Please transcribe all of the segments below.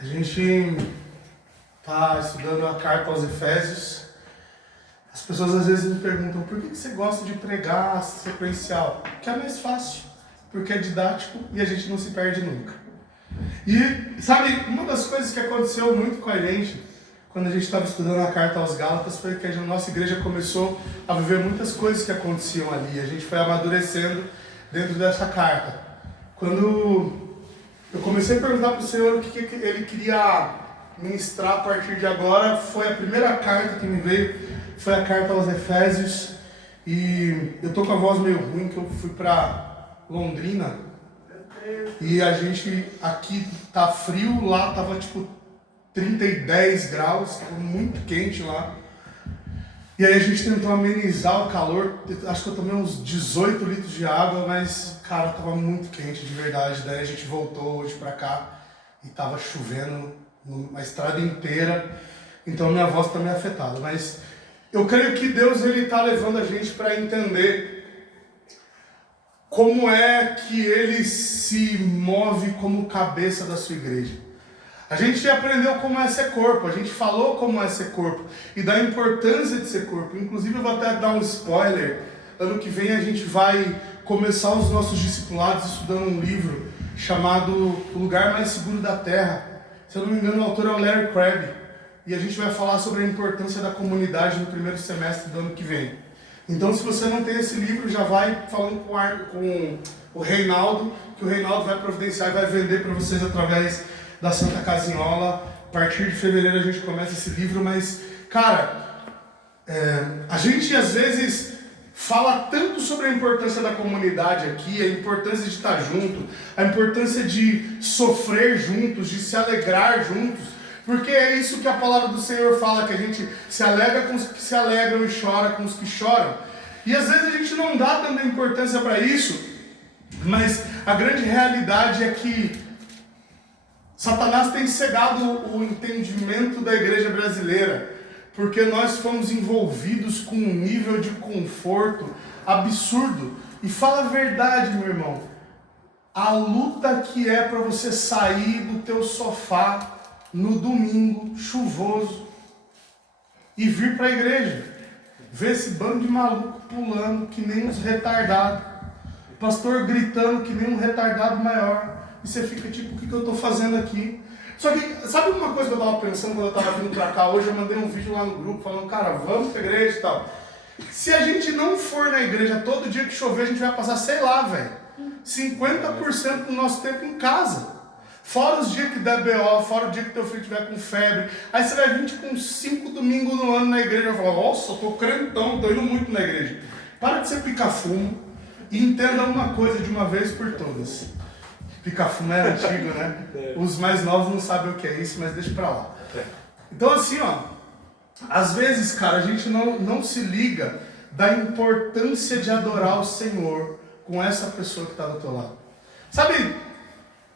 A gente está estudando a carta aos Efésios. As pessoas às vezes me perguntam por que você gosta de pregar sequencial? Porque é mais fácil, porque é didático e a gente não se perde nunca. E sabe, uma das coisas que aconteceu muito com a gente quando a gente estava estudando a carta aos Gálatas foi que a nossa igreja começou a viver muitas coisas que aconteciam ali. A gente foi amadurecendo dentro dessa carta. Quando eu comecei a perguntar para o Senhor o que Ele queria ministrar a partir de agora, foi a primeira carta que me veio, foi a carta aos Efésios. E eu tô com a voz meio ruim, que eu fui para Londrina. E a gente, aqui tá frio, lá tava tipo 10 graus, tava muito quente lá. E aí a gente tentou amenizar o calor, acho que eu tomei uns 18 litros de água, mas, cara, tava muito quente de verdade. Daí a gente voltou hoje pra cá e tava chovendo a estrada inteira, então minha voz tá meio afetada. Mas eu creio que Deus, Ele tá levando a gente para entender como é que Ele se move como cabeça da sua igreja. A gente aprendeu como é ser corpo, a gente falou como é ser corpo e da importância de ser corpo. Inclusive eu vou até dar um spoiler, ano que vem a gente vai começar os nossos discipulados estudando um livro chamado O Lugar Mais Seguro da Terra. Se eu não me engano o autor é o Larry Crabb, e a gente vai falar sobre a importância da comunidade no primeiro semestre do ano que vem. Então se você não tem esse livro, já vai falando com o Reinaldo, que o Reinaldo vai providenciar e vai vender para vocês através da Santa Casinhola. A partir de fevereiro a gente começa esse livro, mas, cara, a gente às vezes fala tanto sobre a importância da comunidade aqui, a importância de estar junto, a importância de sofrer juntos, de se alegrar juntos, porque é isso que a palavra do Senhor fala, que a gente se alegra com os que se alegram e chora com os que choram. E às vezes a gente não dá tanta importância para isso, mas a grande realidade é que Satanás tem cegado o entendimento da igreja brasileira, porque nós fomos envolvidos com um nível de conforto absurdo. E fala a verdade, meu irmão, a luta que é para você sair do teu sofá no domingo chuvoso e vir para a igreja, ver esse bando de maluco pulando que nem uns retardados, pastor gritando que nem um retardado maior. E você fica tipo, o que eu estou fazendo aqui? Só que, sabe uma coisa que eu estava pensando quando eu estava vindo para cá hoje? Eu mandei um vídeo lá no grupo falando, cara, vamos para a igreja e tal. Se a gente não for na igreja todo dia que chover, a gente vai passar, sei lá, velho, 50% do nosso tempo em casa. Fora os dias que der BO, fora o dia que teu filho estiver com febre. Aí você vai vir tipo uns 5 domingos no ano na igreja e vai falar, nossa, eu tô crentão, tô indo muito na igreja. Para de ser pica-fumo e entenda uma coisa de uma vez por todas. Pica-fumo é antigo, né? Os mais novos não sabem o que é isso, mas deixa pra lá. Então assim, ó, às vezes, cara, a gente não se liga da importância de adorar o Senhor com essa pessoa que está do teu lado. Sabe,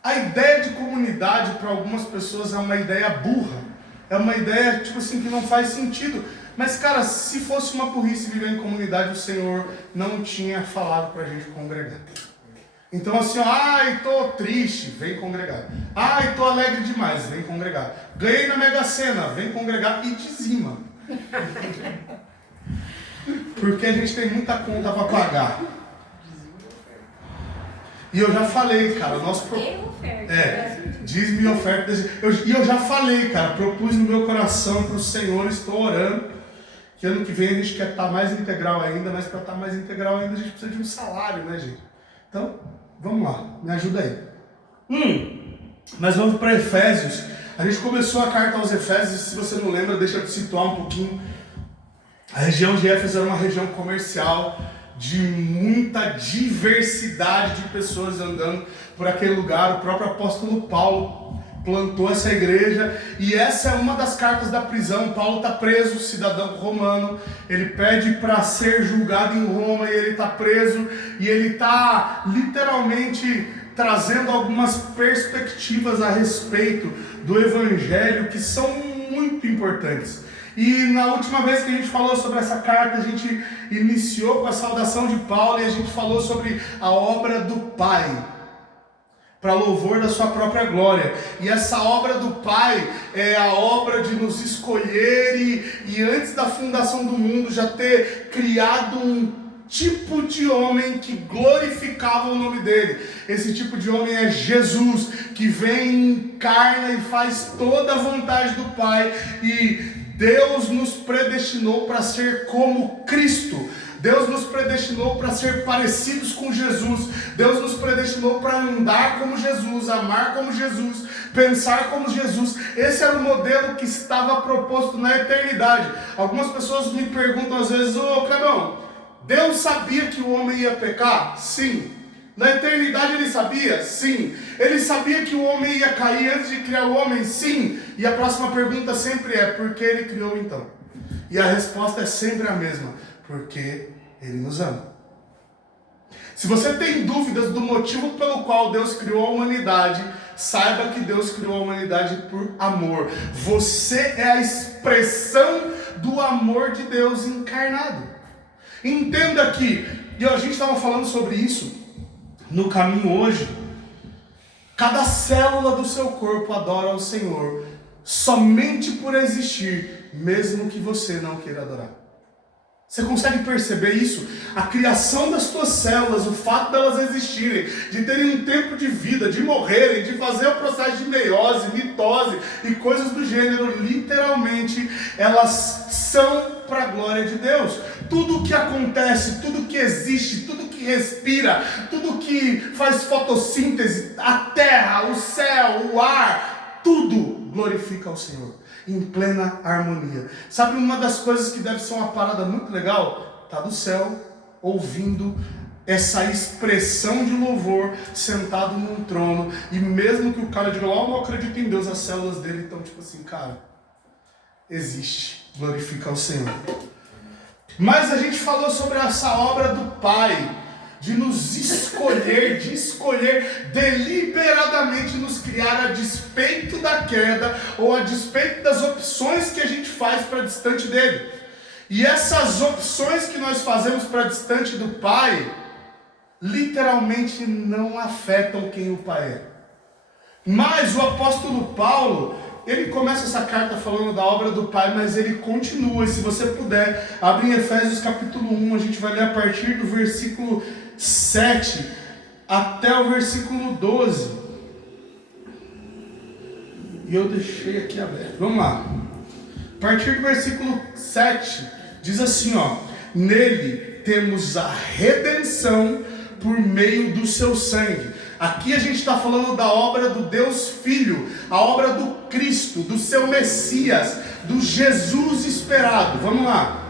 a ideia de comunidade para algumas pessoas é uma ideia burra. É uma ideia, tipo assim, que não faz sentido. Mas, cara, se fosse uma burrice viver em comunidade, o Senhor não tinha falado pra gente congregar. Então assim, ó, ai, tô triste, vem congregar. Ai, tô alegre demais, vem congregar. Ganhei na Mega Sena, vem congregar e dizima. Porque a gente tem muita conta para pagar. E eu já falei, cara, nosso dízimo e oferta. E eu já falei, cara, propus no meu coração para o Senhor, estou orando, que ano que vem a gente quer estar mais integral ainda, mas para estar mais integral ainda a gente precisa de um salário, né, gente? Então, vamos lá, me ajuda aí. Mas vamos para Efésios. A gente começou a carta aos Efésios, se você não lembra, deixa eu te situar um pouquinho. A região de Éfeso era uma região comercial, de muita diversidade de pessoas andando por aquele lugar. O próprio apóstolo Paulo plantou essa igreja, e essa é uma das cartas da prisão. Paulo está preso, cidadão romano, ele pede para ser julgado em Roma, e ele está preso, e ele está literalmente trazendo algumas perspectivas a respeito do evangelho que são muito importantes. E na última vez que a gente falou sobre essa carta, a gente iniciou com a saudação de Paulo, e a gente falou sobre a obra do Pai. para louvor da sua própria glória. E essa obra do Pai é a obra de nos escolher e antes da fundação do mundo já ter criado um tipo de homem que glorificava o nome dele. Esse tipo de homem é Jesus, que vem, encarna e faz toda a vontade do Pai. E Deus nos predestinou para ser como Cristo. Deus nos predestinou para ser parecidos com Jesus. Deus nos predestinou para andar como Jesus, amar como Jesus, pensar como Jesus. Esse era o modelo que estava proposto na eternidade. Algumas pessoas me perguntam às vezes: ô Clebão, Deus sabia que o homem ia pecar? Sim. Na eternidade ele sabia? Sim. Ele sabia que o homem ia cair antes de criar o homem? Sim. E a próxima pergunta sempre é: por que ele criou então? E a resposta é sempre a mesma: porque ele nos ama. Se você tem dúvidas do motivo pelo qual Deus criou a humanidade, saiba que Deus criou a humanidade por amor. Você é a expressão do amor de Deus encarnado. Entenda que, e a gente estava falando sobre isso no caminho hoje, cada célula do seu corpo adora ao Senhor somente por existir, mesmo que você não queira adorar. Você consegue perceber isso? A criação das tuas células, o fato delas existirem, de terem um tempo de vida, de morrerem, de fazer o processo de meiose, mitose e coisas do gênero, literalmente, elas são para a glória de Deus. Tudo que acontece, tudo que existe, tudo que respira, tudo que faz fotossíntese, a terra, o céu, o ar, tudo glorifica ao Senhor, em plena harmonia. Sabe uma das coisas que deve ser uma parada muito legal? Tá do céu, ouvindo essa expressão de louvor, sentado num trono, e mesmo que o cara diga: eu não acredito em Deus, as células dele estão tipo assim: cara, existe, glorifica ao Senhor. Mas a gente falou sobre essa obra do Pai, de nos escolher, de escolher deliberadamente nos criar a despeito da queda, ou a despeito das opções que a gente faz para distante dele. E essas opções que nós fazemos para distante do Pai, literalmente não afetam quem o Pai é. Mas o apóstolo Paulo, ele começa essa carta falando da obra do Pai, mas ele continua. E se você puder, abre em Efésios capítulo 1, a gente vai ler a partir do versículo 7 até o versículo 12. E eu deixei aqui aberto. Vamos lá. A partir do versículo 7, diz assim, ó: nele temos a redenção por meio do seu sangue. Aqui a gente está falando da obra do Deus Filho, a obra do Cristo, do seu Messias, do Jesus esperado. Vamos lá.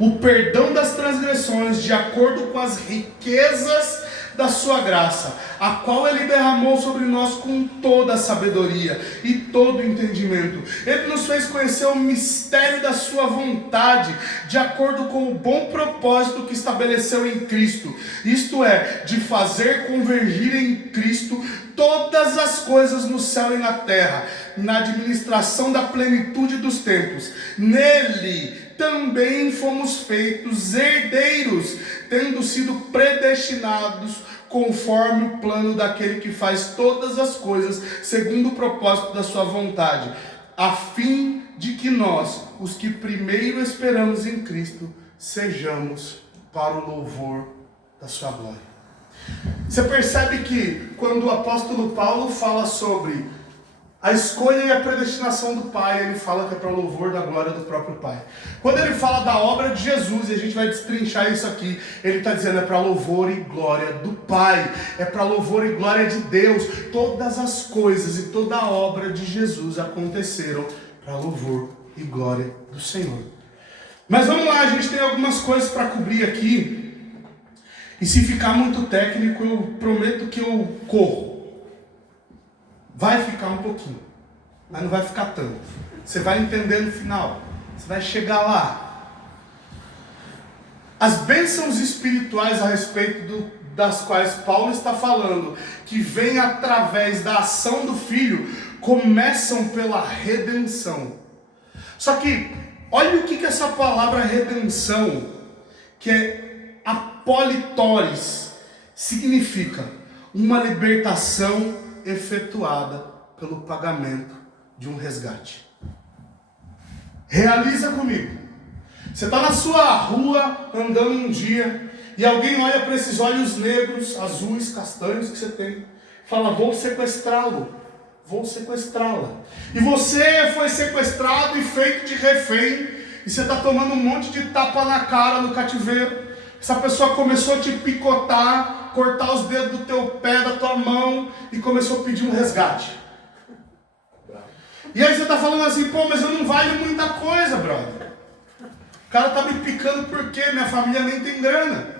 O perdão das transgressões, de acordo com as riquezas da sua graça, a qual ele derramou sobre nós com toda a sabedoria e todo o entendimento. Ele nos fez conhecer o mistério da sua vontade, de acordo com o bom propósito que estabeleceu em Cristo, isto é, de fazer convergir em Cristo todas as coisas no céu e na terra, na administração da plenitude dos tempos. Nele também fomos feitos herdeiros, tendo sido predestinados conforme o plano daquele que faz todas as coisas segundo o propósito da sua vontade, a fim de que nós, os que primeiro esperamos em Cristo, sejamos para o louvor da sua glória. Você percebe que quando o apóstolo Paulo fala sobre a escolha e a predestinação do Pai, ele fala que é para o louvor da glória do próprio Pai. Quando ele fala da obra de Jesus, e a gente vai destrinchar isso aqui, ele está dizendo é para louvor e glória do Pai, é para louvor e glória de Deus. Todas as coisas e toda a obra de Jesus aconteceram para louvor e glória do Senhor. Mas vamos lá, a gente tem algumas coisas para cobrir aqui, e se ficar muito técnico, eu prometo que eu corro. Vai ficar um pouquinho, mas não vai ficar tanto. Você vai entender no final, você vai chegar lá. As bênçãos espirituais a respeito das quais Paulo está falando, que vem através da ação do Filho, começam pela redenção. Só que, olha o que essa palavra redenção, que é apolitores, significa. uma libertação efetuada pelo pagamento de um resgate. Realiza comigo. Você está na sua rua andando um dia e alguém olha para esses olhos negros, azuis, castanhos que você tem, fala: vou sequestrá-lo, vou sequestrá-la. E você foi sequestrado e feito de refém, e você está tomando um monte de tapa na cara no cativeiro. Essa pessoa começou a te picotar, cortar os dedos do teu pé, da tua mão, e começou a pedir um resgate. E aí você está falando assim: pô, mas eu não valho muita coisa, brother. O cara está me picando porque minha família nem tem grana.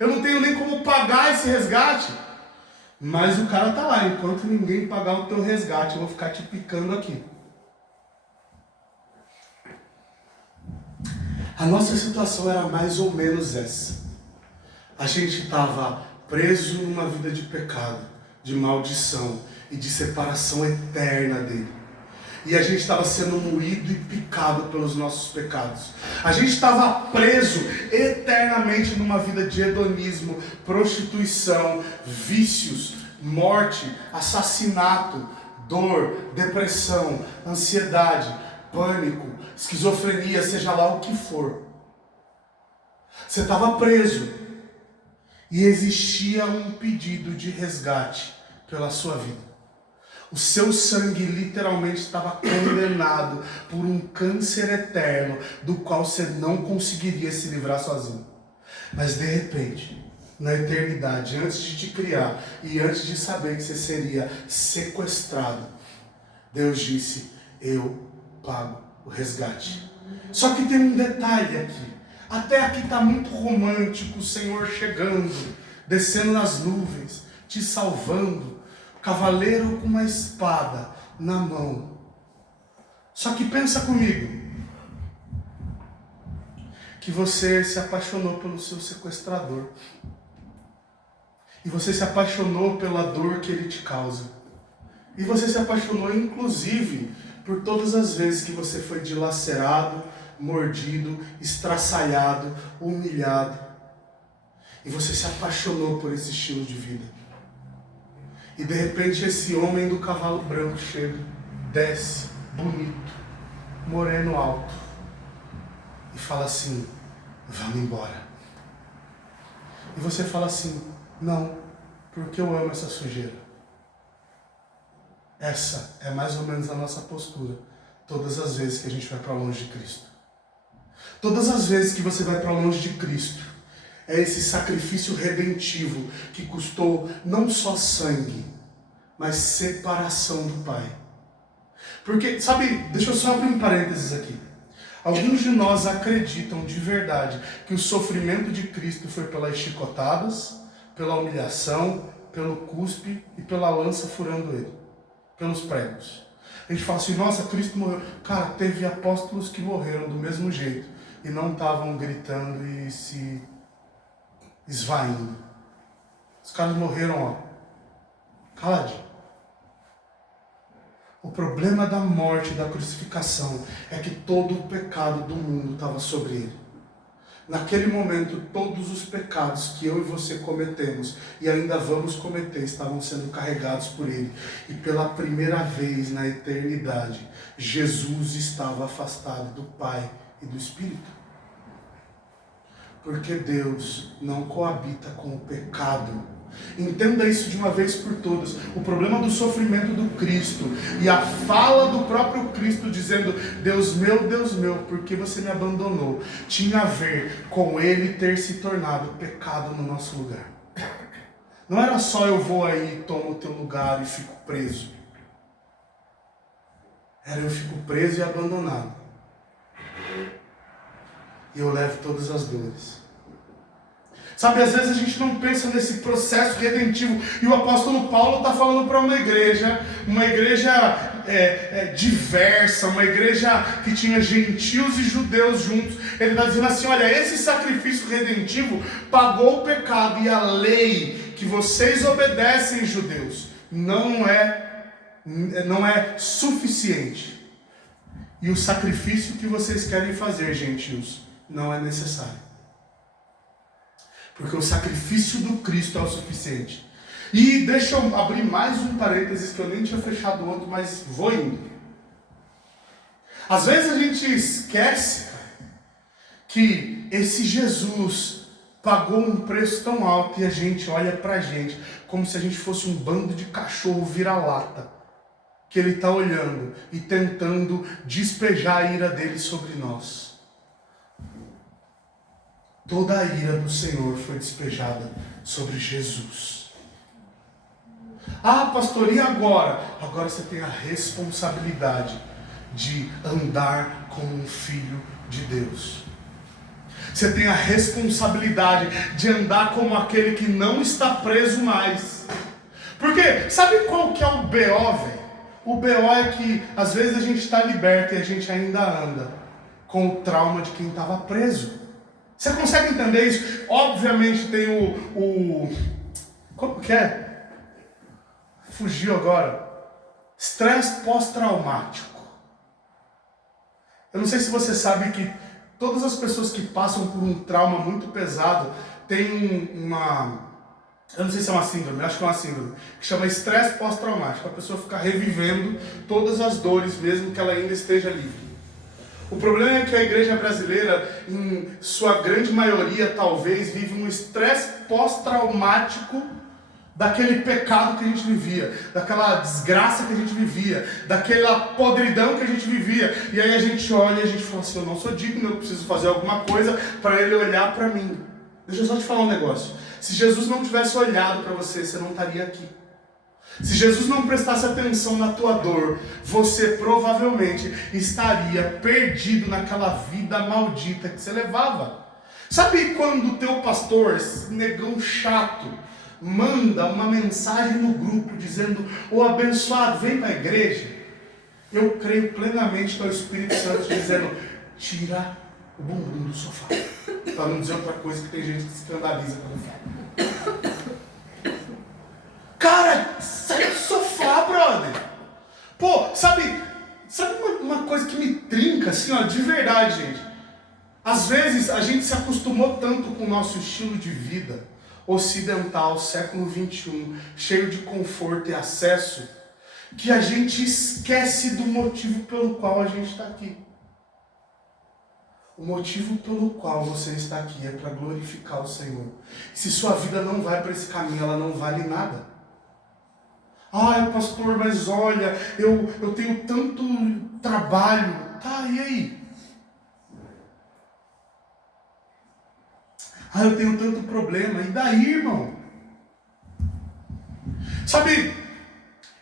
Eu não tenho nem como pagar esse resgate. Mas o cara está lá: enquanto ninguém pagar o teu resgate, eu vou ficar te picando aqui. A nossa situação era mais ou menos essa. A gente estava preso numa vida de pecado, de maldição e de separação eterna dele. E a gente estava sendo moído e picado pelos nossos pecados. A gente estava preso eternamente numa vida de hedonismo, prostituição, vícios, morte, assassinato, dor, depressão, ansiedade, pânico, esquizofrenia, seja lá o que for. Você estava preso. E existia um pedido de resgate pela sua vida. O seu sangue literalmente estava condenado por um câncer eterno do qual você não conseguiria se livrar sozinho. Mas de repente, na eternidade, antes de te criar e antes de saber que você seria sequestrado, Deus disse: eu pago o resgate. Só que tem um detalhe aqui. Até aqui está muito romântico, o Senhor chegando, descendo nas nuvens, te salvando, cavaleiro com uma espada na mão. Só que pensa comigo, que você se apaixonou pelo seu sequestrador. E você se apaixonou pela dor que ele te causa. E você se apaixonou inclusive por todas as vezes que você foi dilacerado, mordido, estraçalhado, humilhado. E você se apaixonou por esse estilo de vida. E de repente esse homem do cavalo branco chega, desce, bonito, moreno alto, e fala assim: vamos embora. E você fala assim: não, porque eu amo essa sujeira. Essa é mais ou menos a nossa postura todas as vezes que a gente vai para longe de Cristo. Todas as vezes que você vai para longe de Cristo, é esse sacrifício redentivo que custou não só sangue, mas separação do Pai. Porque, sabe, deixa eu só abrir um parênteses aqui. Alguns de nós acreditam de verdade que o sofrimento de Cristo foi pelas chicotadas, pela humilhação, pelo cuspe e pela lança furando ele, pelos pregos. A gente fala assim: nossa, Cristo morreu. Cara, teve apóstolos que morreram do mesmo jeito e não estavam gritando e se esvaindo. Os caras morreram, ó, caladinho. O problema da morte e da crucificação é que todo o pecado do mundo estava sobre ele. Naquele momento, todos os pecados que eu e você cometemos e ainda vamos cometer estavam sendo carregados por ele. E pela primeira vez na eternidade, Jesus estava afastado do Pai e do Espírito. Porque Deus não coabita com o pecado. Entenda isso de uma vez por todas. O problema do sofrimento do Cristo e a fala do próprio Cristo dizendo: Deus meu, por que você me abandonou? Tinha a ver com ele ter se tornado pecado no nosso lugar. Não era só: eu vou aí, tomo o teu lugar e fico preso. Era: eu fico preso e abandonado. E eu levo todas as dores. Sabe, às vezes a gente não pensa nesse processo redentivo. E o apóstolo Paulo está falando para uma igreja diversa, uma igreja que tinha gentios e judeus juntos. Ele está dizendo assim: olha, esse sacrifício redentivo pagou o pecado, e a lei que vocês obedecem, judeus, não é suficiente. E o sacrifício que vocês querem fazer, gentios, não é necessário. Porque o sacrifício do Cristo é o suficiente. E deixa eu abrir mais um parênteses que eu nem tinha fechado o outro, mas vou indo. Às vezes a gente esquece, cara, que esse Jesus pagou um preço tão alto e a gente olha pra gente como se a gente fosse um bando de cachorro vira-lata, que ele está olhando e tentando despejar a ira dele sobre nós. Toda a ira do Senhor foi despejada sobre Jesus. Ah, pastor, e agora? Agora você tem a responsabilidade de andar como um filho de Deus. Você tem a responsabilidade de andar como aquele que não está preso mais. Porque, sabe qual que é o BO, velho? O BO é que, às vezes, a gente está liberto e a gente ainda anda com o trauma de quem estava preso. Você consegue entender isso? Obviamente tem como que é? Fugiu agora. Estresse pós-traumático. Eu não sei se você sabe que todas as pessoas que passam por um trauma muito pesado têm eu não sei se é uma síndrome, eu acho que é uma síndrome, que chama estresse pós-traumático. A pessoa fica revivendo todas as dores, mesmo que ela ainda esteja livre. O problema é que a igreja brasileira, em sua grande maioria, talvez, vive um estresse pós-traumático daquele pecado que a gente vivia, daquela desgraça que a gente vivia, daquela podridão que a gente vivia. E aí a gente olha e a gente fala assim, eu não sou digno, eu preciso fazer alguma coisa para ele olhar para mim. Deixa eu só te falar um negócio. Se Jesus não tivesse olhado para você, você não estaria aqui. Se Jesus não prestasse atenção na tua dor, você provavelmente estaria perdido naquela vida maldita que você levava. Sabe quando o teu pastor, esse negão chato, manda uma mensagem no grupo dizendo, ô abençoado, vem para a igreja? Eu creio plenamente que é o Espírito Santo dizendo, tira o bumbum do sofá. Para não dizer outra coisa que tem gente que se escandaliza quando fala. Cara, sai do sofá, brother. Pô, sabe uma coisa que me trinca, assim, ó, de verdade, gente. Às vezes a gente se acostumou tanto com o nosso estilo de vida ocidental, século 21, cheio de conforto e acesso, que a gente esquece do motivo pelo qual a gente está aqui. O motivo pelo qual você está aqui é para glorificar o Senhor. Se sua vida não vai para esse caminho, ela não vale nada. Ai, pastor, mas olha, eu tenho tanto trabalho. Tá, e aí? Ah, eu tenho tanto problema. E daí, irmão? Sabe,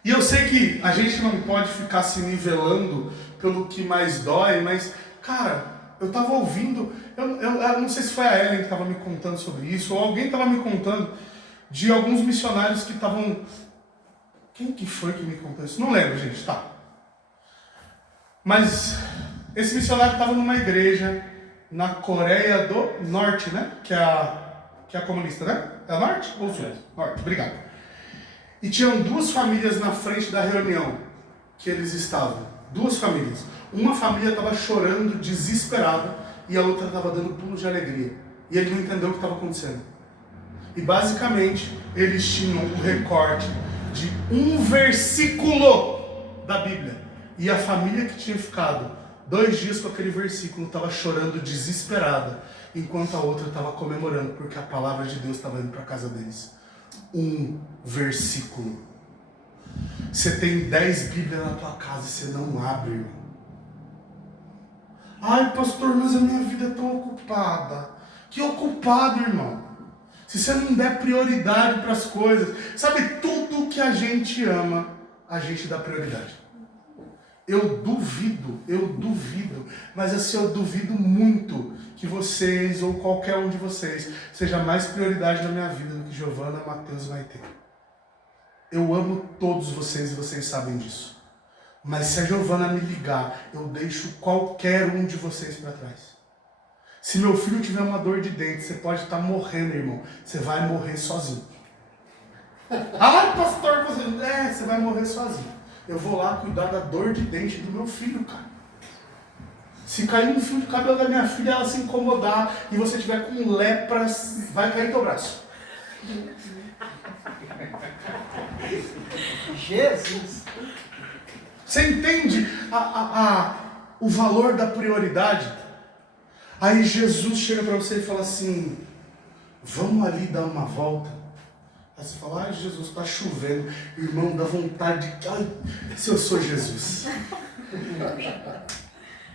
e eu sei que a gente não pode ficar se nivelando pelo que mais dói, mas, cara, eu estava ouvindo, eu não sei se foi a Ellen que estava me contando sobre isso, ou alguém estava me contando de alguns missionários que estavam... Quem que foi que me contou isso? Não lembro, gente, tá. Mas esse missionário estava numa igreja na Coreia do Norte, né? Que é a comunista, né? É a Norte ou Sul? Norte, obrigado. E tinham duas famílias na frente da reunião que eles estavam. Duas famílias. Uma família estava chorando, desesperada, e a outra estava dando pulos de alegria. E ele não entendeu o que estava acontecendo. E basicamente, eles tinham o recorte de um versículo da Bíblia. E a família que tinha ficado 2 dias com aquele versículo estava chorando desesperada, enquanto a outra estava comemorando, porque a palavra de Deus estava indo para a casa deles. Um versículo. Você tem 10 Bíblias na tua casa e você não abre, irmão. Ai, pastor, mas a minha vida é tão ocupada. Que ocupado, irmão. Se você não der prioridade para as coisas, sabe, tudo que a gente ama, a gente dá prioridade. Eu duvido, mas assim, eu duvido muito que vocês, ou qualquer um de vocês, seja mais prioridade na minha vida do que Giovana, Matheus e Maite. Eu amo todos vocês e vocês sabem disso. Mas se a Giovana me ligar, eu deixo qualquer um de vocês para trás. Se meu filho tiver uma dor de dente, você pode estar morrendo, irmão. Você vai morrer sozinho. Ah, pastor, você vai morrer sozinho. Eu vou lá cuidar da dor de dente do meu filho, cara. Se cair um fio de cabelo da minha filha, ela se incomodar, e você tiver com lepra, vai cair teu braço. Jesus! Você entende o valor da prioridade? Aí Jesus chega para você e fala assim, vamos ali dar uma volta. Aí você fala, ai Jesus, está chovendo. Irmão, dá vontade de... Ai, se eu sou Jesus.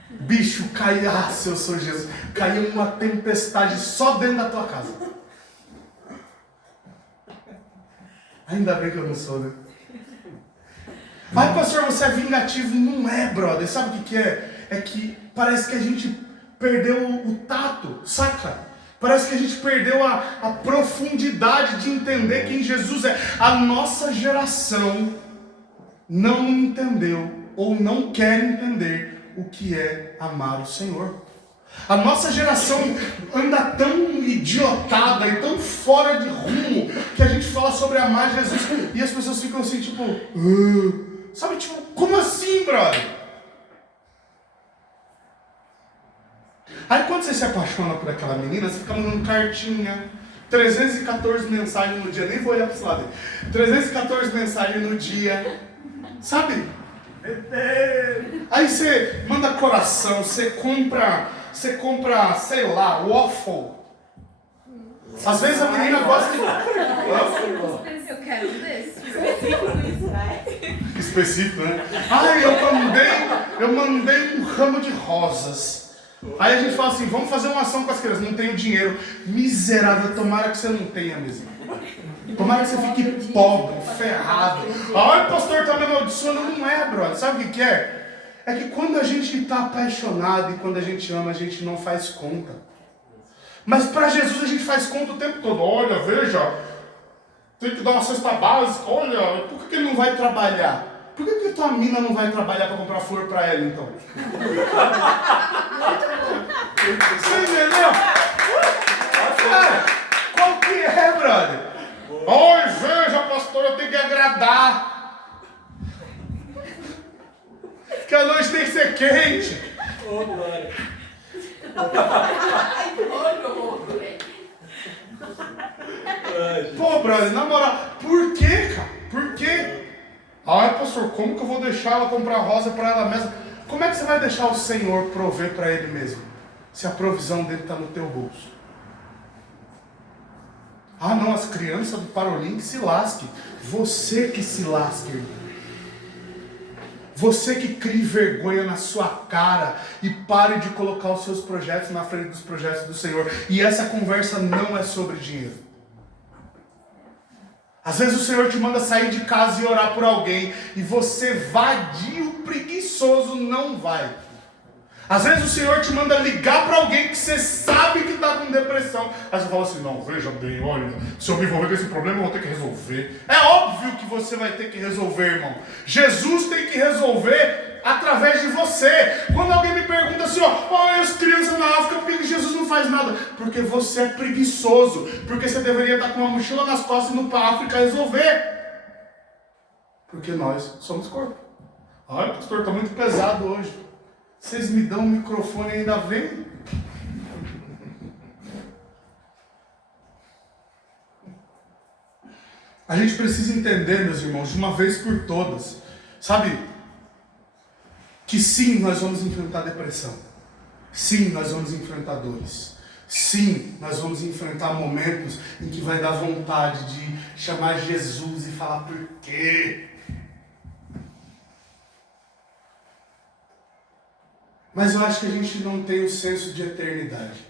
Bicho, caia, se eu sou Jesus. Caiu uma tempestade só dentro da tua casa. Ainda bem que eu não sou, né? Ai, pastor, você é vingativo. Não é, brother. Sabe o que é? É que parece que a gente perdeu o tato, saca? Parece que a gente perdeu a profundidade de entender quem Jesus é. A nossa geração não entendeu ou não quer entender o que é amar o Senhor. A nossa geração anda tão idiotada e tão fora de rumo que a gente fala sobre amar Jesus e as pessoas ficam assim, tipo... sabe, tipo, como assim, brother? Aí quando você se apaixona por aquela menina, você fica mandando cartinha, 314 mensagens no dia, nem vou olhar para esse lado, 314 mensagens no dia, sabe? Aí você manda coração, você compra, sei lá, waffle. Às vezes a menina gosta de waffle. Eu quero um desse. Específico, né? Ai, eu mandei um ramo de rosas. Aí a gente fala assim, vamos fazer uma ação com as crianças, não tenho dinheiro. Miserável, tomara que você não tenha mesmo. Tomara que você fique pobre, ferrado. Ai, pastor, tá me amaldiçoando. Não é, brother. Sabe o que é? É que quando a gente está apaixonado e quando a gente ama, a gente não faz conta. Mas para Jesus a gente faz conta o tempo todo. Olha, veja, tem que dar uma cesta básica. Olha, por que ele não vai trabalhar? Por que tua mina não vai trabalhar para comprar flor para ela, então? Você entendeu? Cara, qual que é, brother? Oi, veja, pastor, eu tenho que agradar. Que a noite tem que ser quente. Ô, glória. Pô, brother, na moral, por quê, cara? Por quê? Ai, pastor, como que eu vou deixar ela comprar rosa para ela mesma? Como é que você vai deixar o Senhor prover para Ele mesmo? Se a provisão dele está no teu bolso. Ah, não, as crianças do Parolim que se lasquem. Você que se lasque, irmão. Você que crie vergonha na sua cara e pare de colocar os seus projetos na frente dos projetos do Senhor. E essa conversa não é sobre dinheiro. Às vezes o Senhor te manda sair de casa e orar por alguém e você, vadio, preguiçoso, não vai. Às vezes o Senhor te manda ligar para alguém que você sabe que está com depressão. Aí você fala assim, não, veja bem, olha, se eu me envolver com esse problema eu vou ter que resolver. É óbvio que você vai ter que resolver, irmão. Jesus tem que resolver através de você. Quando alguém me pergunta assim, as crianças na África, por que Jesus não faz nada? Porque você é preguiçoso. Porque você deveria estar com uma mochila nas costas e ir para a África resolver. Porque nós somos corpo. Ai, pastor, está muito pesado hoje. Vocês me dão um microfone e ainda vem? A gente precisa entender, meus irmãos, de uma vez por todas, sabe? Que sim, nós vamos enfrentar depressão. Sim, nós vamos enfrentar dores. Sim, nós vamos enfrentar momentos em que vai dar vontade de chamar Jesus e falar por quê? Mas eu acho que a gente não tem o senso de eternidade.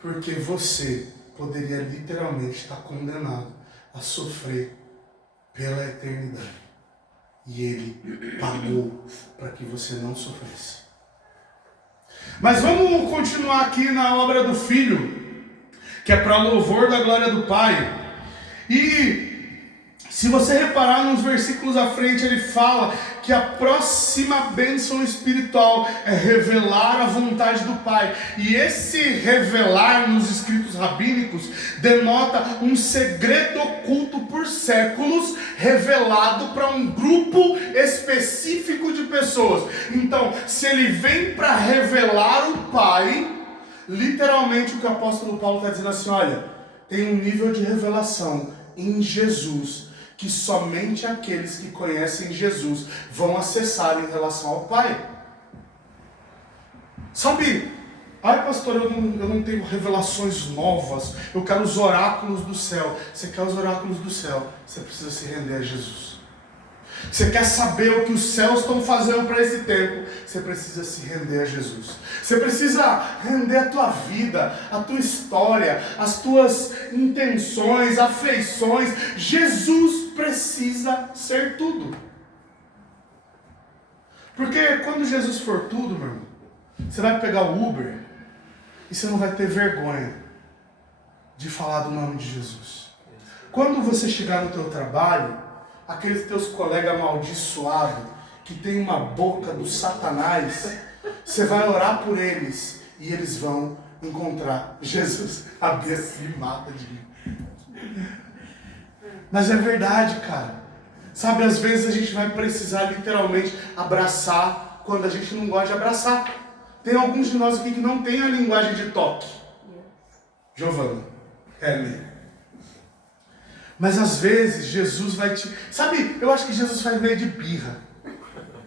Porque você poderia literalmente estar condenado a sofrer pela eternidade. E Ele pagou para que você não sofresse. Mas vamos continuar aqui na obra do Filho, que é para louvor da glória do Pai. E se você reparar nos versículos à frente, ele fala que a próxima bênção espiritual é revelar a vontade do Pai. E esse revelar nos escritos rabínicos denota um segredo oculto por séculos, revelado para um grupo específico de pessoas. Então, se ele vem para revelar o Pai, literalmente o que o apóstolo Paulo está dizendo assim, olha, tem um nível de revelação em Jesus que somente aqueles que conhecem Jesus vão acessar em relação ao Pai. Sabe, ai pastor, eu não tenho revelações novas, eu quero os oráculos do céu. Você quer os oráculos do céu, você precisa se render a Jesus. Você quer saber o que os céus estão fazendo para esse tempo, você precisa se render a Jesus. Você precisa render a tua vida, a tua história, as tuas intenções, afeições. Jesus precisa ser tudo. Porque quando Jesus for tudo, meu irmão, você vai pegar o Uber e você não vai ter vergonha de falar do nome de Jesus. Quando você chegar no teu trabalho, aqueles teus colegas amaldiçoados, que tem uma boca do Satanás, você vai orar por eles e eles vão encontrar Jesus. A Bia se mata de mim. Mas é verdade, cara. Sabe, às vezes a gente vai precisar literalmente abraçar quando a gente não gosta de abraçar. Tem alguns de nós aqui que não tem a linguagem de toque. Giovana, Helen. Mas às vezes Jesus vai te... Sabe, eu acho que Jesus faz meio de birra.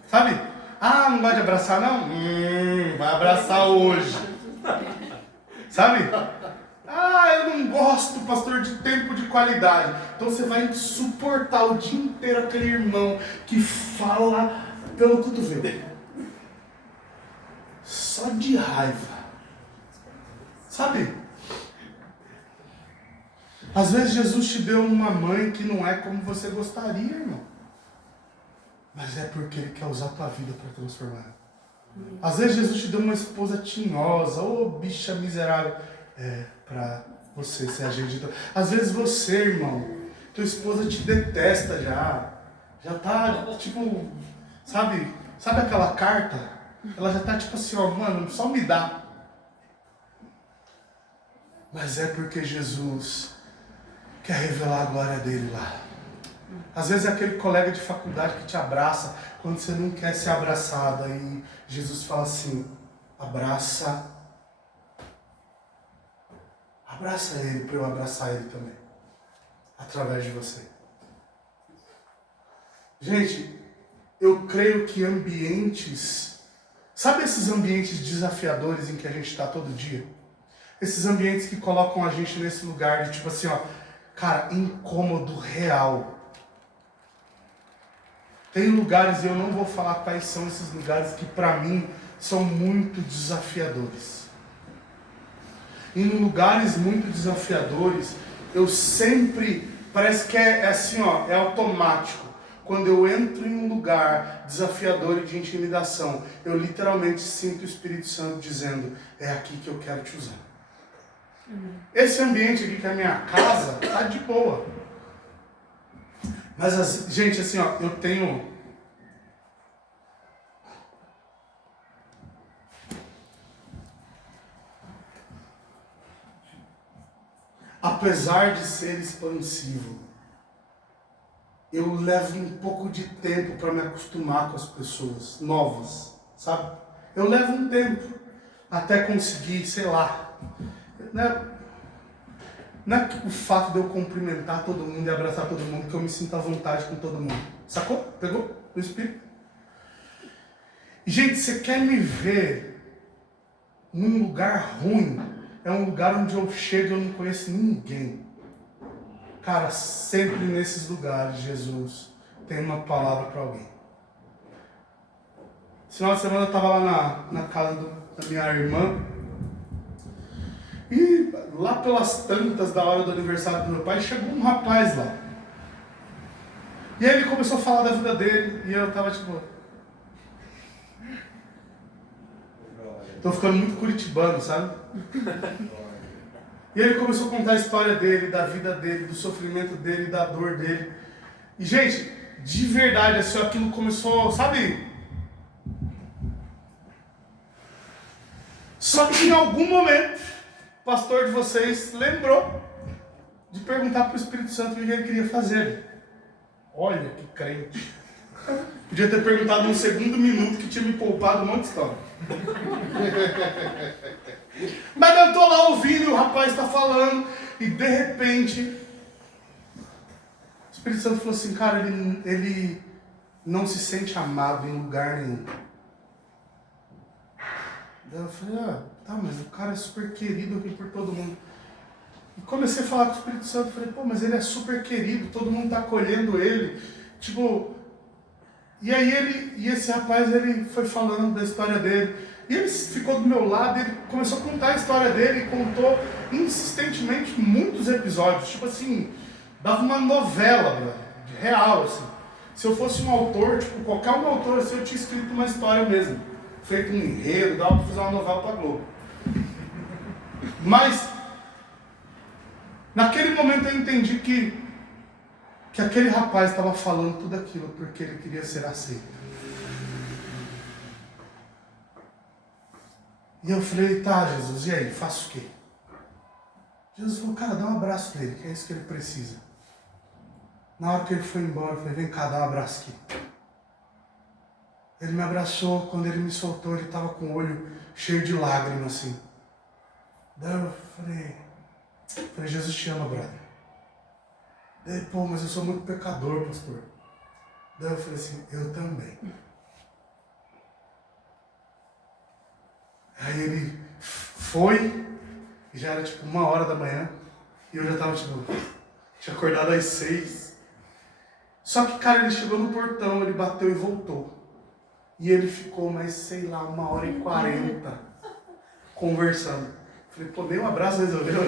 Sabe? Ah, não gosta de abraçar não? Vai abraçar hoje. Sabe? Ah, eu não gosto, pastor, de tempo de qualidade. Então você vai suportar o dia inteiro aquele irmão que fala pelo cotovelo. Só de raiva. Sabe? Às vezes Jesus te deu uma mãe que não é como você gostaria, irmão. Mas é porque Ele quer usar a tua vida para transformar. Às vezes Jesus te deu uma esposa tinhosa, bicha miserável. É para você ser agente. Às vezes você, irmão, tua esposa te detesta já. Já tá, tipo, sabe aquela carta? Ela já tá tipo assim, mano, só me dá. Mas é porque Jesus quer revelar a glória dele lá. Às vezes é aquele colega de faculdade que te abraça quando você não quer ser abraçado. Aí Jesus fala assim, abraça ele para eu abraçar ele também. Através de você. Gente, eu creio que ambientes... Sabe esses ambientes desafiadores em que a gente está todo dia? Esses ambientes que colocam a gente nesse lugar de tipo assim, cara, incômodo real. Tem lugares, e eu não vou falar quais são esses lugares, que para mim são muito desafiadores. E em lugares muito desafiadores, eu sempre, parece que é assim, é automático. Quando eu entro em um lugar desafiador e de intimidação, eu literalmente sinto o Espírito Santo dizendo, é aqui que eu quero te usar. Esse ambiente aqui que é a minha casa, tá de boa. Mas, gente, assim, eu tenho... Apesar de ser expansivo, eu levo um pouco de tempo para me acostumar com as pessoas novas, sabe? Eu levo um tempo até conseguir, sei lá... Não é o fato de eu cumprimentar todo mundo e abraçar todo mundo que eu me sinto à vontade com todo mundo. Sacou? Pegou? O Espírito? Gente, você quer me ver num lugar ruim? É um lugar onde eu chego e eu não conheço ninguém. Cara, sempre nesses lugares, Jesus tem uma palavra para alguém. Esse final de semana eu estava lá na casa da minha irmã. E lá pelas tantas da hora do aniversário do meu pai, chegou um rapaz lá. E aí ele começou a falar da vida dele, e eu tava tipo... Tô ficando muito curitibano, sabe? E ele começou a contar a história dele, da vida dele, do sofrimento dele, da dor dele. E gente, de verdade, assim, aquilo começou, sabe? Só que em algum momento... o pastor de vocês lembrou de perguntar para o Espírito Santo o que ele queria fazer. Olha que crente. Podia ter perguntado num segundo minuto que tinha me poupado um monte de história. Mas eu estou lá ouvindo e o rapaz está falando e de repente Espírito Santo falou assim, cara, ele não se sente amado em lugar nenhum. Daí eu falei, tá, mas o cara é super querido aqui por todo mundo. E comecei a falar com o Espírito Santo, falei, pô, mas ele é super querido, todo mundo tá acolhendo ele. Tipo, e aí esse rapaz, ele foi falando da história dele. E ele ficou do meu lado, ele começou a contar a história dele e contou insistentemente muitos episódios. Tipo assim, dava uma novela, brother, real, assim. Se eu fosse um autor, tipo, qualquer um autor, assim, eu tinha escrito uma história mesmo. Feito um enredo, dava pra fazer uma novela pra Globo. Mas, naquele momento eu entendi que aquele rapaz estava falando tudo aquilo porque ele queria ser aceito. E eu falei, tá, Jesus, e aí, faço o quê? Jesus falou, cara, dá um abraço nele, que é isso que ele precisa. Na hora que ele foi embora, eu falei, vem cá, dá um abraço aqui. Ele me abraçou, quando ele me soltou, ele estava com o olho cheio de lágrimas, assim. Daí eu falei, Jesus te ama, brother. Daí, pô, mas eu sou muito pecador, pastor. Daí eu falei assim, eu também. Aí ele foi, e já era tipo 1h da manhã, e eu já tava tipo, tinha acordado às 6. Só que, cara, ele chegou no portão, ele bateu e voltou. E ele ficou mais, sei lá, 1h40 conversando. Falei, pô, nem um abraço resolveu.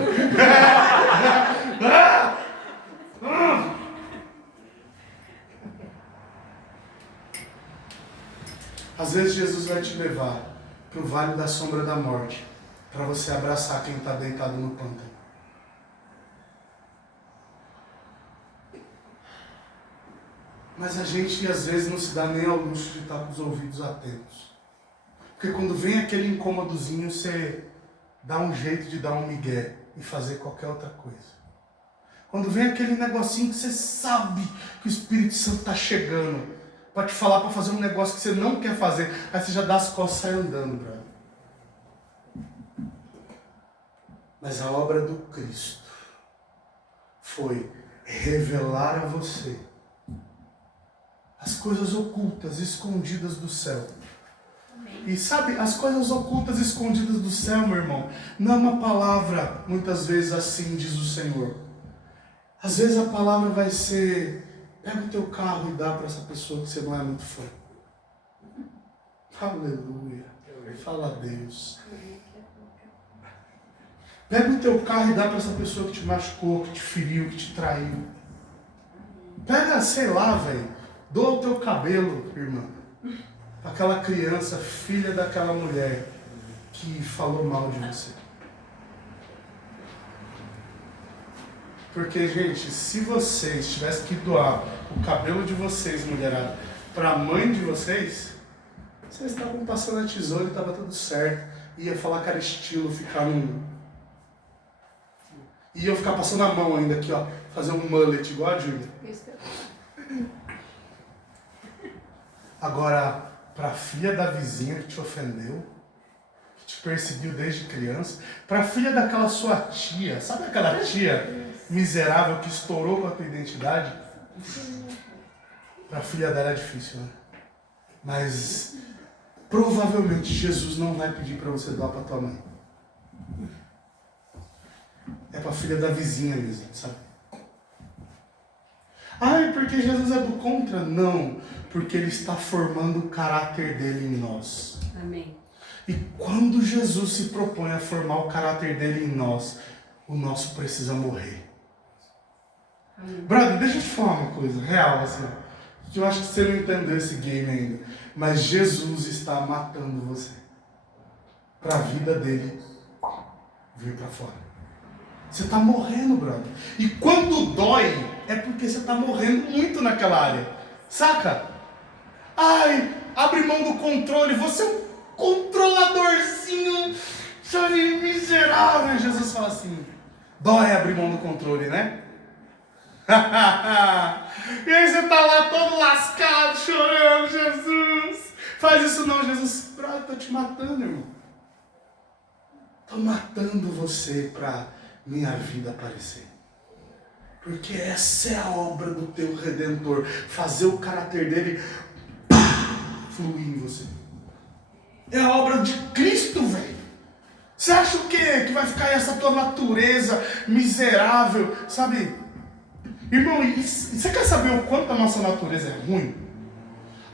Às vezes Jesus vai te levar para o vale da sombra da morte, para você abraçar quem está deitado no pântano. Mas a gente às vezes não se dá nem ao luxo de estar com os ouvidos atentos. Porque quando vem aquele incômodozinho, você dá um jeito de dar um migué e fazer qualquer outra coisa. Quando vem aquele negocinho que você sabe que o Espírito Santo está chegando para te falar para fazer um negócio que você não quer fazer, aí você já dá as costas e sai andando, brother. Mas a obra do Cristo foi revelar a você as coisas ocultas, escondidas do céu. E sabe, as coisas ocultas, escondidas do céu, meu irmão, não é uma palavra, muitas vezes assim diz o Senhor. Às vezes a palavra vai ser, pega o teu carro e dá para essa pessoa que você não é muito fã. Aleluia. Fala a Deus. Pega o teu carro e dá para essa pessoa que te machucou, que te feriu, que te traiu. Pega, sei lá, velho, doa o teu cabelo, irmã. Aquela criança, filha daquela mulher que falou mal de você. Porque, gente, se vocês tivessem que doar o cabelo de vocês, mulherada, para a mãe de vocês, vocês estavam passando a tesoura e estava tudo certo. Ia falar que era estilo, ficar num... Ia ficar passando a mão ainda aqui, ó, fazer um mullet igual a Júlia. Agora, para a filha da vizinha que te ofendeu, que te perseguiu desde criança, para a filha daquela sua tia, sabe aquela tia miserável que estourou com a tua identidade? Para a filha dela é difícil, né? Mas provavelmente Jesus não vai pedir para você doar para tua mãe. É para a filha da vizinha mesmo, sabe? Ai, porque Jesus é do contra? Não, porque Ele está formando o caráter dele em nós. Amém. E quando Jesus se propõe a formar o caráter dele em nós, o nosso precisa morrer. Amém. Brother, deixa eu te falar uma coisa real, assim, que eu acho que você não entendeu esse game ainda, mas Jesus está matando você para a vida dele vir para fora. Você está morrendo, brother. E quando dói, é porque você está morrendo muito naquela área. Saca? Ai, abre mão do controle. Você é um controladorzinho, sabe, miserável. Jesus fala assim, dói abrir mão do controle, né? E aí você está lá todo lascado, chorando, Jesus. Faz isso não, Jesus. Brother, estou te matando, irmão. Estou matando você para minha vida aparecer. Porque essa é a obra do teu Redentor. Fazer o caráter dele fluir em você. É a obra de Cristo, velho. Você acha o quê? Que vai ficar essa tua natureza miserável, sabe? Irmão, e você quer saber o quanto a nossa natureza é ruim?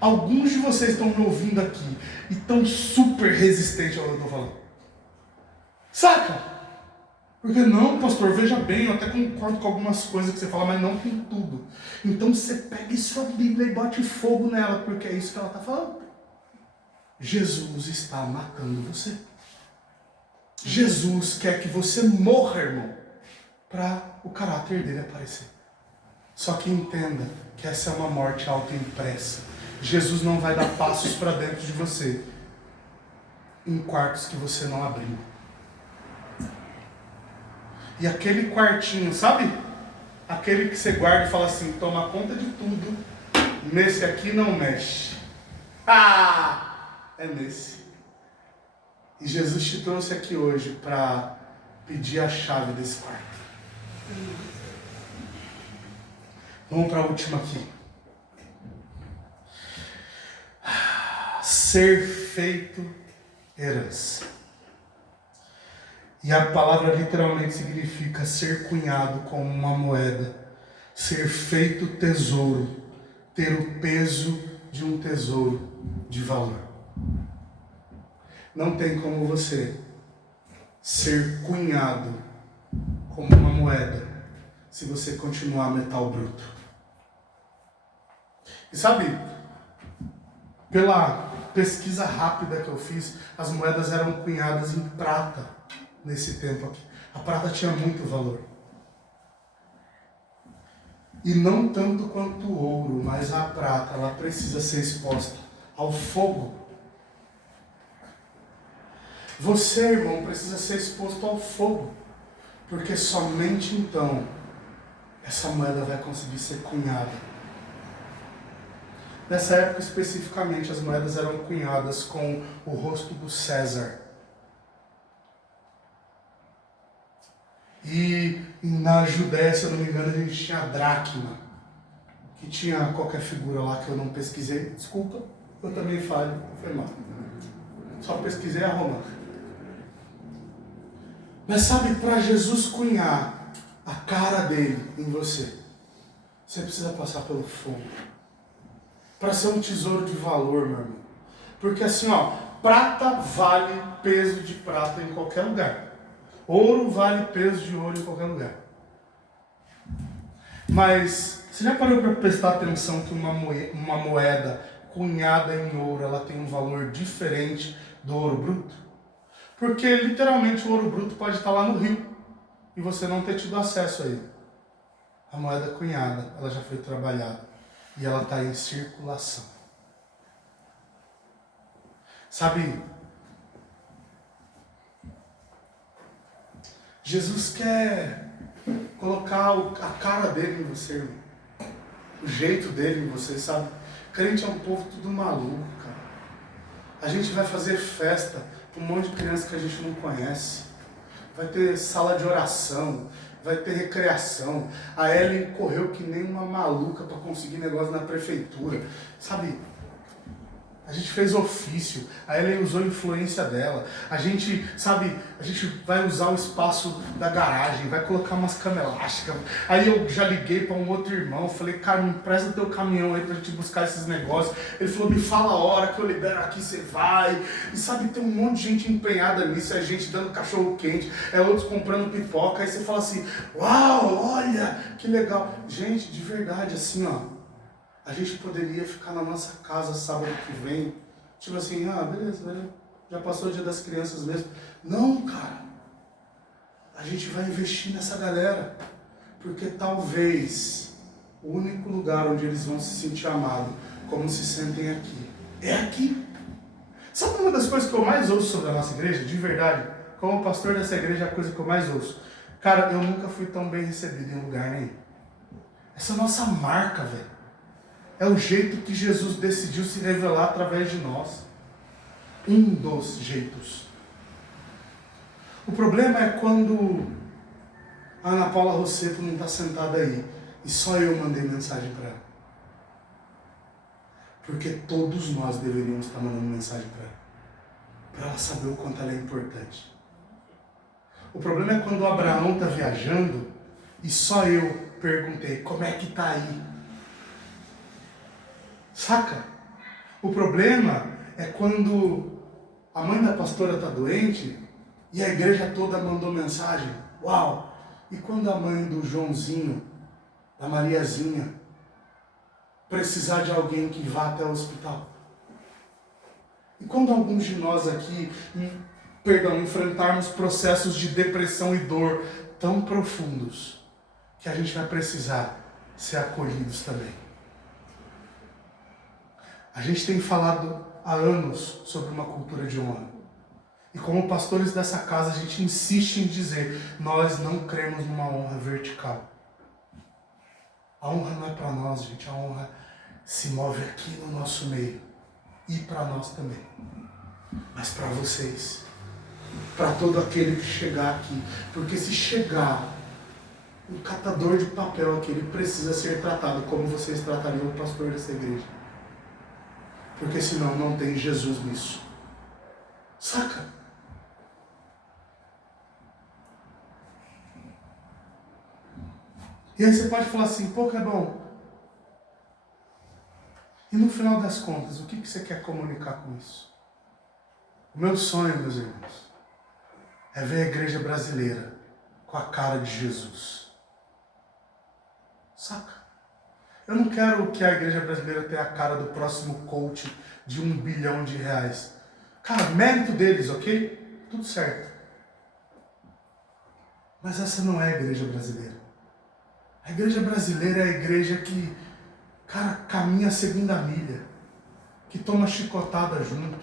Alguns de vocês estão me ouvindo aqui e estão super resistentes ao que eu estou falando. Saca? Porque não, pastor, veja bem, eu até concordo com algumas coisas que você fala, mas não com tudo. Então você pega sua Bíblia e bote fogo nela, porque é isso que ela está falando. Jesus está matando você. Jesus quer que você morra, irmão, para o caráter dele aparecer. Só que entenda que essa é uma morte autoimpressa. Jesus não vai dar passos para dentro de você em quartos que você não abriu. E aquele quartinho, sabe? Aquele que você guarda e fala assim, toma conta de tudo, nesse aqui não mexe. É nesse. E Jesus te trouxe aqui hoje para pedir a chave desse quarto. Vamos para a última aqui. Ser feito herança. E a palavra literalmente significa ser cunhado como uma moeda, ser feito tesouro, ter o peso de um tesouro de valor. Não tem como você ser cunhado como uma moeda se você continuar metal bruto. E sabe, pela pesquisa rápida que eu fiz, as moedas eram cunhadas em prata nesse tempo aqui. A prata tinha muito valor. E não tanto quanto o ouro, mas a prata, ela precisa ser exposta ao fogo. Você, irmão, precisa ser exposto ao fogo, porque somente então essa moeda vai conseguir ser cunhada. Nessa época especificamente, as moedas eram cunhadas com o rosto do César. E na Judéia, se eu não me engano, a gente tinha a dracma, que tinha qualquer figura lá que eu não pesquisei. Desculpa, eu também falho, foi mal. Só pesquisei a romana. Mas sabe, para Jesus cunhar a cara dele em você, você precisa passar pelo fogo. Para ser um tesouro de valor, meu irmão. Porque assim, prata vale peso de prata em qualquer lugar. Ouro vale peso de ouro em qualquer lugar. Mas você já parou para prestar atenção que uma moeda cunhada em ouro, ela tem um valor diferente do ouro bruto? Porque literalmente o ouro bruto pode estar lá no rio e você não ter tido acesso a ele. A moeda cunhada, ela já foi trabalhada e ela está em circulação. Sabe, Jesus quer colocar a cara dele em você, irmão. O jeito dele em você, sabe? Crente é um povo tudo maluco, cara. A gente vai fazer festa com um monte de criança que a gente não conhece. Vai ter sala de oração, vai ter recreação. A Ellen correu que nem uma maluca para conseguir negócio na prefeitura, sabe? A gente fez ofício, a Ellen usou a influência dela. A gente vai usar o espaço da garagem, vai colocar umas camas elásticas. Aí eu já liguei para um outro irmão, falei, cara, me empresta teu caminhão aí pra gente buscar esses negócios. Ele falou, me fala a hora que eu libero aqui, você vai. E sabe, tem um monte de gente empenhada nisso, é gente dando cachorro quente, é outros comprando pipoca. Aí você fala assim, uau, olha, que legal. Gente, de verdade, assim, a gente poderia ficar na nossa casa sábado que vem, tipo assim, beleza, já passou o dia das crianças mesmo. Não, cara, a gente vai investir nessa galera, porque talvez o único lugar onde eles vão se sentir amados, como se sentem aqui, é aqui. Sabe uma das coisas que eu mais ouço sobre a nossa igreja, de verdade? Como pastor dessa igreja, a coisa que eu mais ouço, cara, eu nunca fui tão bem recebido em lugar nenhum. Essa é a nossa marca, velho. É o jeito que Jesus decidiu se revelar através de nós. Um dos jeitos. O problema é quando A Ana Paula Rosseto não está sentada aí. E só eu mandei mensagem para ela. Porque todos nós deveríamos estar mandando mensagem para ela. Para ela saber o quanto ela é importante. O problema é quando o Abraão está viajando e só eu perguntei, como é que está aí? Saca? O problema é quando a mãe da pastora está doente e a igreja toda mandou mensagem. Uau! E quando a mãe do Joãozinho, da Mariazinha, precisar de alguém que vá até o hospital? E quando alguns de nós aqui, enfrentarmos processos de depressão e dor tão profundos, que a gente vai precisar ser acolhidos também. A gente tem falado há anos sobre uma cultura de honra. E como pastores dessa casa, a gente insiste em dizer, nós não cremos numa honra vertical. A honra não é para nós, gente. A honra se move aqui no nosso meio. E para nós também. Mas para vocês. Para todo aquele que chegar aqui. Porque se chegar um catador de papel aqui, ele precisa ser tratado como vocês tratariam o pastor dessa igreja. Porque senão não tem Jesus nisso. Saca? E aí você pode falar assim, pô, Clebão, e no final das contas, o que você quer comunicar com isso? O meu sonho, meus irmãos, é ver a igreja brasileira com a cara de Jesus. Saca? Eu não quero que a igreja brasileira tenha a cara do próximo coach de R$1 bilhão. Cara, mérito deles, ok? Tudo certo. Mas essa não é a igreja brasileira. A igreja brasileira é a igreja que, cara, caminha a segunda milha, que toma chicotada junto,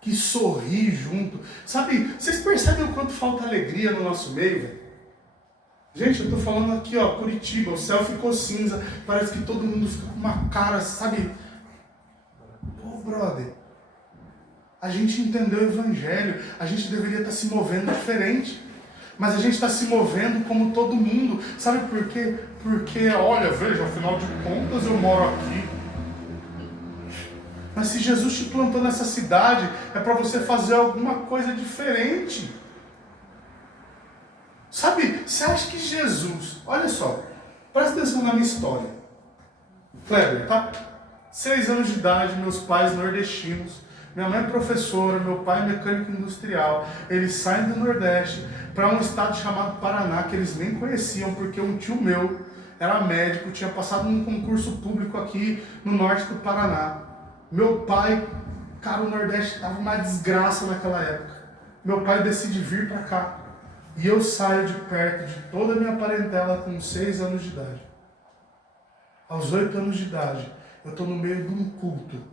que sorri junto. Sabe, vocês percebem o quanto falta alegria no nosso meio, velho? Gente, eu tô falando aqui, ó, Curitiba, o céu ficou cinza, parece que todo mundo fica com uma cara, sabe? Pô, brother, a gente entendeu o evangelho, a gente deveria estar se movendo diferente. Mas a gente está se movendo como todo mundo. Sabe por quê? Porque, olha, veja, afinal de contas eu moro aqui. Mas se Jesus te plantou nessa cidade, é para você fazer alguma coisa diferente. Sabe, você acha que Jesus... Olha só, presta atenção na minha história. Kleber, tá? 6 anos de idade, meus pais nordestinos. Minha mãe é professora, meu pai é mecânico industrial. Eles saem do Nordeste para um estado chamado Paraná, que eles nem conheciam, porque um tio meu era médico, tinha passado num concurso público aqui no norte do Paraná. Meu pai, cara, o Nordeste estava uma desgraça naquela época. Meu pai decide vir para cá. E eu saio de perto de toda a minha parentela com 6 anos de idade. Aos 8 anos de idade, eu estou no meio de um culto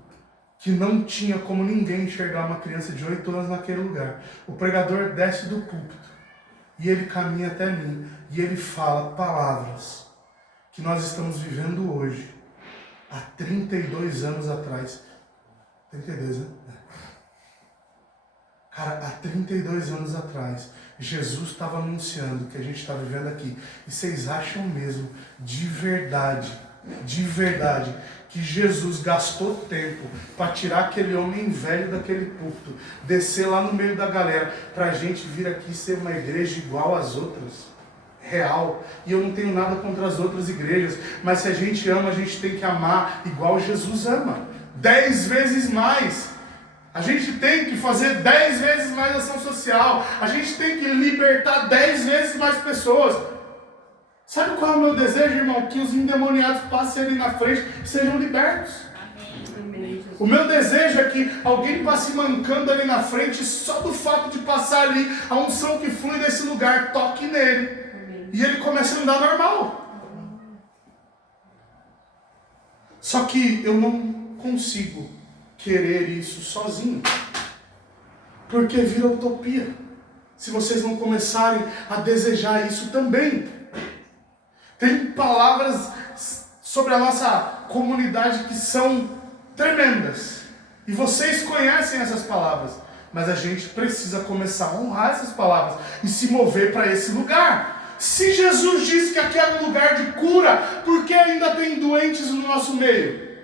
que não tinha como ninguém enxergar uma criança de 8 anos naquele lugar. O pregador desce do púlpito e ele caminha até mim e ele fala palavras que nós estamos vivendo hoje, há 32 anos atrás. 32, né? Cara, há 32 anos atrás, Jesus estava anunciando o que a gente está vivendo aqui. E vocês acham mesmo, de verdade, que Jesus gastou tempo para tirar aquele homem velho daquele púlpito, descer lá no meio da galera, para a gente vir aqui ser uma igreja igual às outras? Real. E eu não tenho nada contra as outras igrejas, mas se a gente ama, a gente tem que amar igual Jesus ama. 10 vezes mais. A gente tem que fazer 10 vezes mais ação social. A gente tem que libertar 10 vezes mais pessoas. Sabe qual é o meu desejo, irmão? Que os endemoniados passem ali na frente e sejam libertos. Amém. O meu desejo é que alguém passe mancando ali na frente, só do fato de passar ali, a unção que flui desse lugar toque nele. Amém. E ele comece a andar normal. Só que eu não consigo querer isso sozinho, porque vira utopia se vocês não começarem a desejar isso também. Tem palavras sobre a nossa comunidade que são tremendas. E vocês conhecem essas palavras. Mas a gente precisa começar a honrar essas palavras e se mover para esse lugar. Se Jesus disse que aqui era um lugar de cura, por que ainda tem doentes no nosso meio?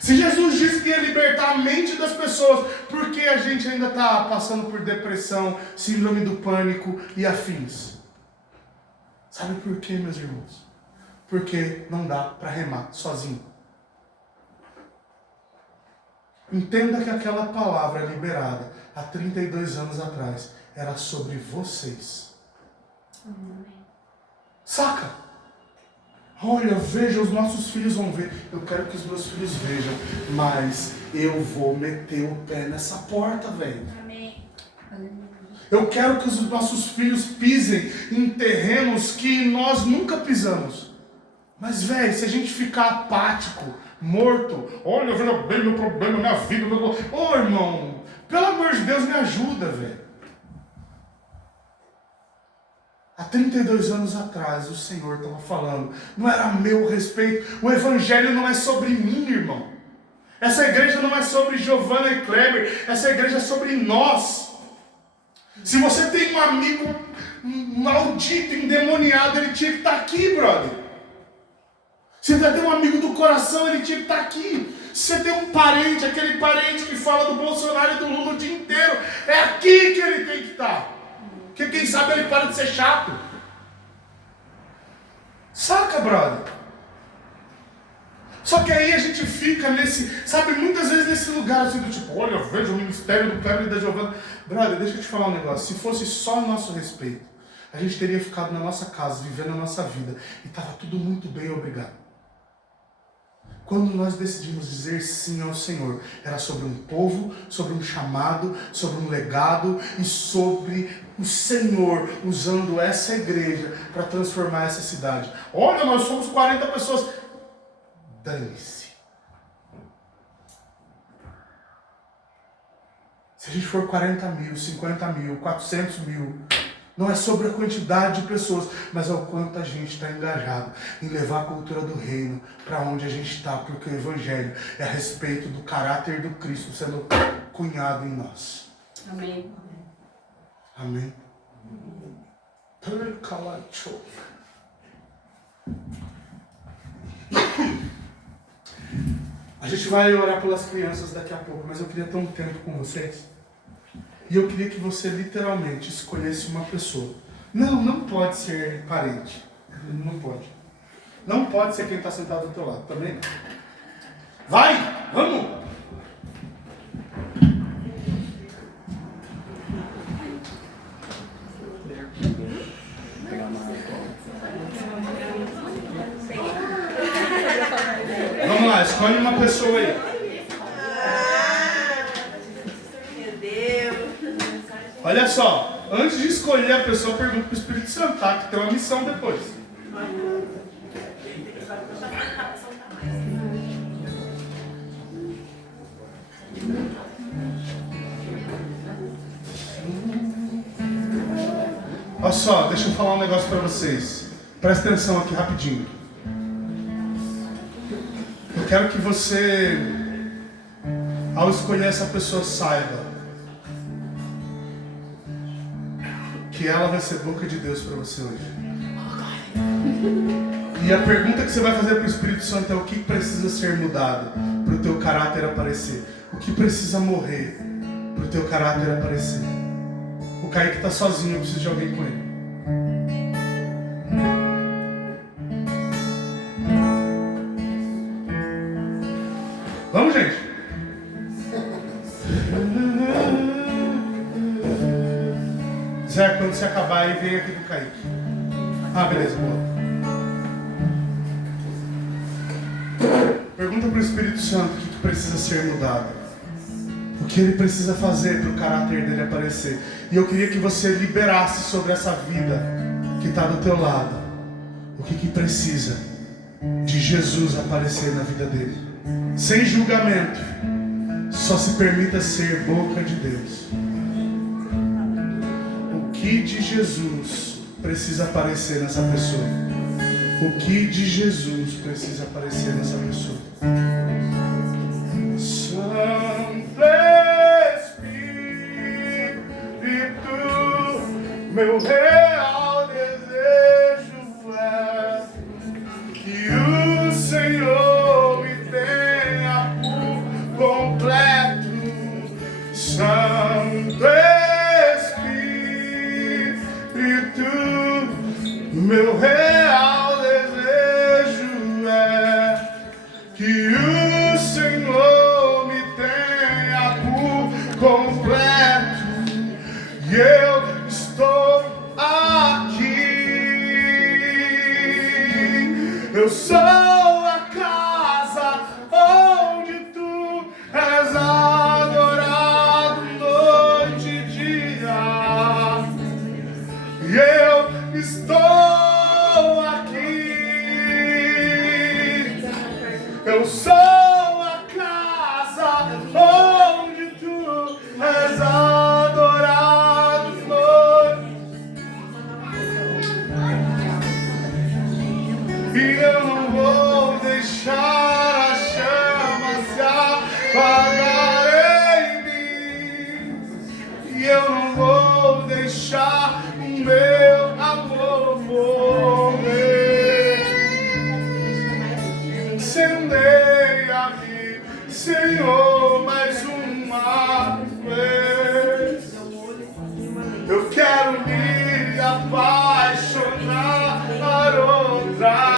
Se Jesus disse que ia libertar a mente das pessoas, por que a gente ainda está passando por depressão, síndrome do pânico e afins? Sabe por quê, meus irmãos? Porque não dá para remar sozinho. Entenda que aquela palavra liberada há 32 anos atrás era sobre vocês. Saca? Olha, veja, os nossos filhos vão ver. Eu quero que os meus filhos vejam, mas eu vou meter o pé nessa porta, velho. Amém. Eu quero que os nossos filhos pisem em terrenos que nós nunca pisamos. Mas, velho, se a gente ficar apático, morto, olha, veja bem meu problema, minha vida, ô, irmão, pelo amor de Deus, me ajuda, velho. Há 32 anos atrás, o Senhor estava falando, não era a meu respeito. O Evangelho não é sobre mim, irmão. Essa igreja não é sobre Giovanna e Kleber, essa igreja é sobre nós. Se você tem um amigo maldito, endemoniado, ele tinha que estar aqui, brother. Se você tem um amigo do coração, ele tinha que estar aqui. Se você tem um parente, aquele parente que fala do Bolsonaro e do Lula o dia inteiro, é aqui que ele tem que estar. Porque quem sabe ele para de ser chato. Saca, brother? Só que aí a gente fica nesse, sabe, muitas vezes nesse lugar assim do tipo, olha, eu vejo o ministério do Kleber e da Giovanna. Brother, deixa eu te falar um negócio. Se fosse só a nosso respeito, a gente teria ficado na nossa casa, vivendo a nossa vida. E estava tudo muito bem, obrigado. Quando nós decidimos dizer sim ao Senhor, era sobre um povo, sobre um chamado, sobre um legado e sobre o Senhor usando essa igreja para transformar essa cidade. Olha, nós somos 40 pessoas. Dane-se. Se a gente for 40 mil, 50 mil, 400 mil, não é sobre a quantidade de pessoas, mas é o quanto a gente está engajado em levar a cultura do reino para onde a gente está, porque o Evangelho é a respeito do caráter do Cristo sendo cunhado em nós. Amém. Amém? A gente vai orar pelas crianças daqui a pouco, mas eu queria ter um tempo com vocês. E eu queria que você literalmente escolhesse uma pessoa. Não pode ser parente. Não pode. Não pode ser quem está sentado do teu lado. Também não. Vai! Vamos! Vamos lá, escolhe uma pessoa aí. Olha só, antes de escolher a pessoa, pergunta para o Espírito Santo, tá? Que tem uma missão depois. Olha só, deixa eu falar um negócio para vocês. Presta atenção aqui rapidinho. Eu quero que você, ao escolher essa pessoa, saiba que ela vai ser boca de Deus para você hoje. E a pergunta que você vai fazer para o Espírito Santo é: o que precisa ser mudado para o teu caráter aparecer? O que precisa morrer para o teu caráter aparecer? O Kaique está sozinho, eu preciso de alguém com ele. Vamos, gente! Zé, quando você acabar aí, vem aqui pro Kaique. Ah, beleza, boa. Pergunta pro Espírito Santo o que precisa ser mudado. O que ele precisa fazer para o caráter dele aparecer. E eu queria que você liberasse sobre essa vida que está do teu lado. O que precisa de Jesus aparecer na vida dele. Sem julgamento. Só se permita ser boca de Deus. O que de Jesus precisa aparecer nessa pessoa? O que de Jesus precisa aparecer nessa pessoa? Santo Espírito, meu Rei. pagarei em mim, e eu não vou deixar o meu amor morrer. Incendeia-me, Senhor.